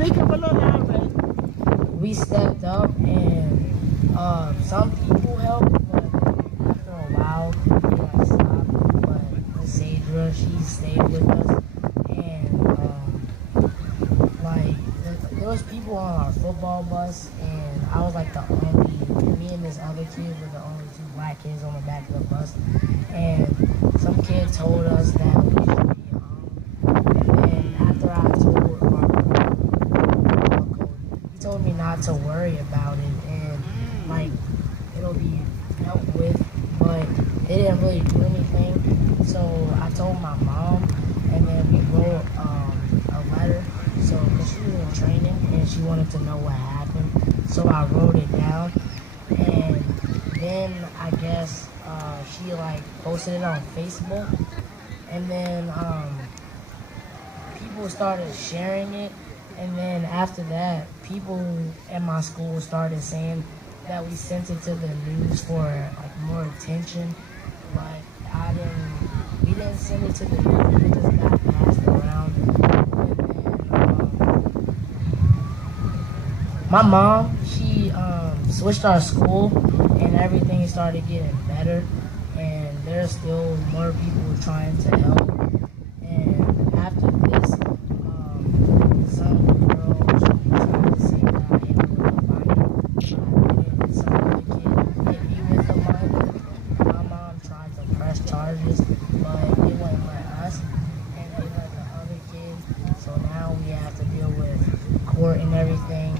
Speak up a little louder. We stepped up and some people helped, but after a while we like stopped. But Cassandra, she stayed with us, and like there was people on our football bus, and I was like the only. Me and this other kid were the only two black kids on the back of the bus, and some kid told us that we should be home. And after I told our coach, he told me not to worry about it, and like it'll be dealt with, but it didn't really do anything. So I told my mom, and then we wrote a letter. So because she was in training and she wanted to know what happened, so I wrote it down, and then I guess she like posted it on Facebook, and then people started sharing it, and then after that, people at my school started saying that we sent it to the news for like more attention, but we didn't send it to the news. It just got passed around, and then my mom, she switched our school, and everything started getting better, and there's still more people trying to help. And after this, some girls tried to say that I hit her with a minor. And some other kid hit me with a minor. My mom tried to press charges, but they wouldn't let us, and they let the other kid. So now we have to deal with court and everything,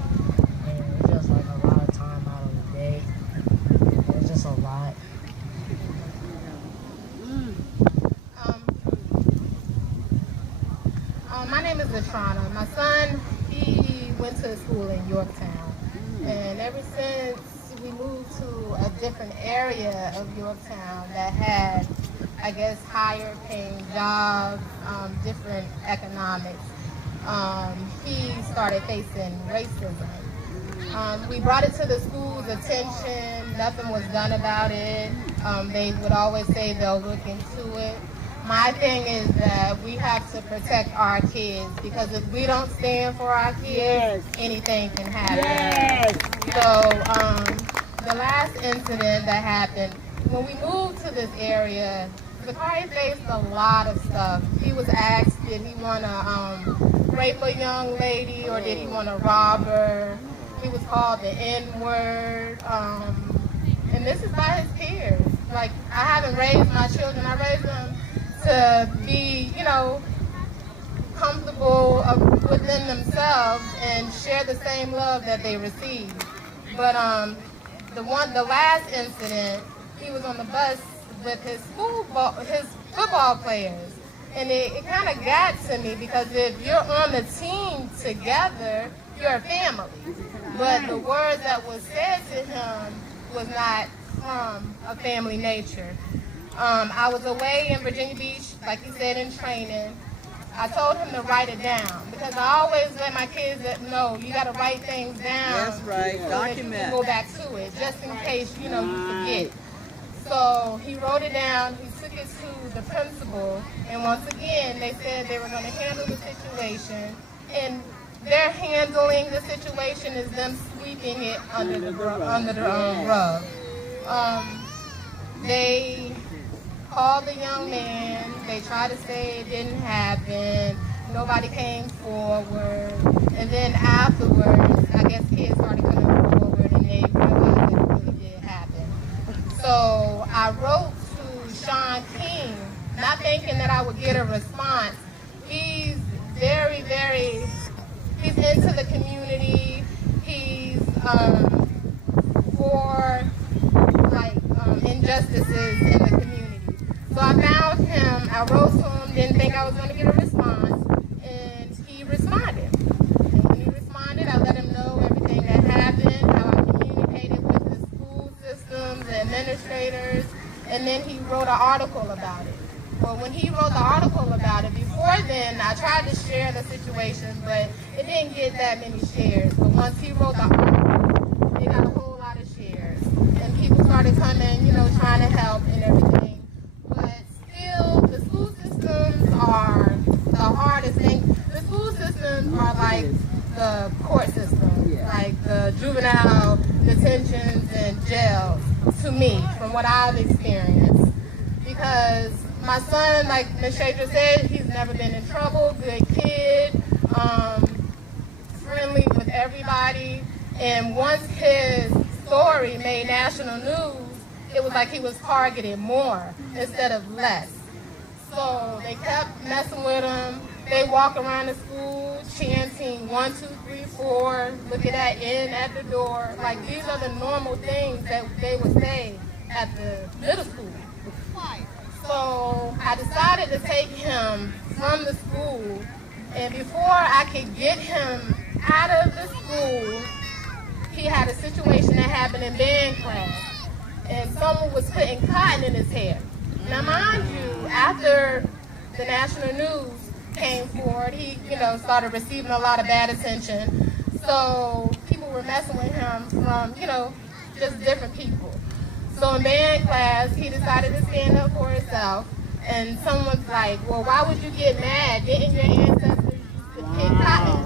and it's just like a lot of time out of the day. It's just a lot. My name is Latrana. My son, he went to school in Yorktown. And ever since we moved to a different area of Yorktown that had, I guess, higher paying jobs, different economics, he started facing racism. We brought it to the school's attention. Nothing was done about it. They would always say they'll look into it. My thing is that we have to protect our kids, because if we don't stand for our kids, anything can happen. So the last incident that happened, when we moved to this area, Zachary faced a lot of stuff. He was asked, did he want to rape a young lady, or did he want to rob her? He was called the N-word, and this is by his peers. Like, I haven't raised my children. I raised them to be, comfortable within themselves and share the same love that they receive. But the last incident, he was on the bus with his football players, and it kind of got to me, because if you're on the team together, you're a family. But the words that was said to him was not from a family nature. I was away in Virginia Beach, like he said, in training. I told him to write it down, because I always let my kids know you got to write things down. That's right. So Document. that you can go back to it, just in case you forget. So he wrote it down. He took it to the principal, and once again they said they were going to handle the situation. And their handling the situation is them sweeping it under the rug. They called the young man. They tried to say it didn't happen. Nobody came forward. And then afterwards, I guess kids started coming forward, and they realized it really did happen. So I wrote to Sean King, not thinking that I would get a response. He's very, very, he's into the community. He's for injustices in the community. So I found him, I wrote to him, didn't think I was going to get a response, and he responded. And when he responded, I let him know everything that happened, how I communicated with the school systems, the administrators, and then he wrote an article about it. Well, when he wrote the article about it, before then, I tried to share the situation, but it didn't get that many shares. But once he wrote the article, it got a whole lot of shares. And people started coming, trying to help and everything. But still, the school systems are the hardest thing. The school systems are like the from what I've experienced. Because my son, like Ms. Shadra said, he's never been in trouble, good kid, friendly with everybody. And once his story made national news, it was like he was targeted more instead of less. So they kept messing with him. They walk around the school chanting 1, 2, 3, 4, look at that N at the door. Like, these are the normal things that they would say at the middle school. So I decided to take him from the school, and before I could get him out of the school, he had a situation that happened in band class, and someone was putting cotton in his hair. Now, mind you, after the national news came forward, he, started receiving a lot of bad attention. So people were messing with him from, just different people. So in band class, he decided to stand up for himself. And someone's like, well, why would you get mad? Didn't your ancestors used to pick cotton?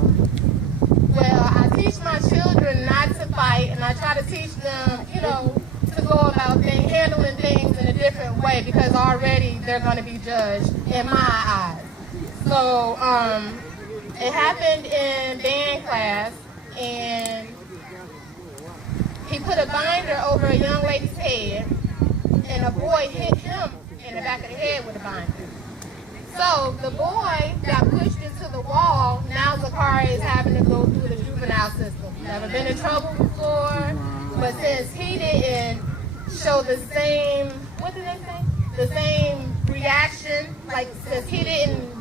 Well, I teach my children not to fight, and I try to teach them, to go about handling things in a different way, because already they're going to be judged in my eyes. So it happened in band class, and he put a binder over a young lady's head, and a boy hit him in the back of the head with a binder. So the boy got pushed into the wall. Now Zakaria is having to go through the juvenile system. Never been in trouble before, but since he didn't show the same, what did they say? The same reaction, like since he didn't,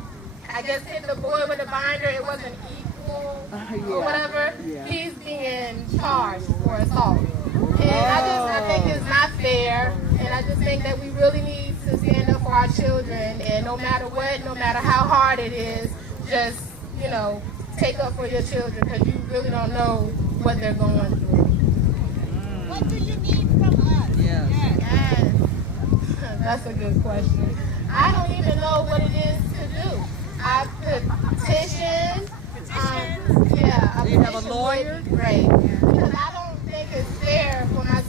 I guess, hit the boy with a binder, it wasn't equal or whatever, he's being charged for assault. And I think it's not fair, and I just think that we really need to stand up for our children, and no matter what, no matter how hard it is, just, take up for your children, because you really don't know what they're going through. What do you need from us? Yes. That's a good question. I don't even know what it is to do. I petition. Do you have a petition lawyer? would be great. Because I don't think it's fair for my